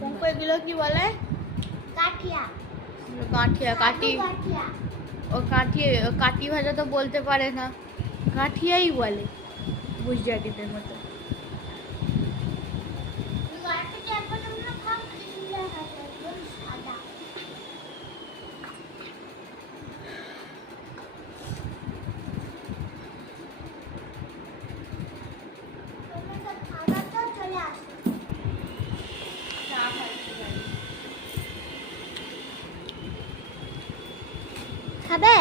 পঙ্কু এগুলো কি বলে? কাঠিয়া। কাঠিয়া। কাটি কাঠিয়া। ও কাঠি ভাজা তো বলতে পারে না, কাঠিয়াই বলে গুজরাটিদের মতো। খাবে?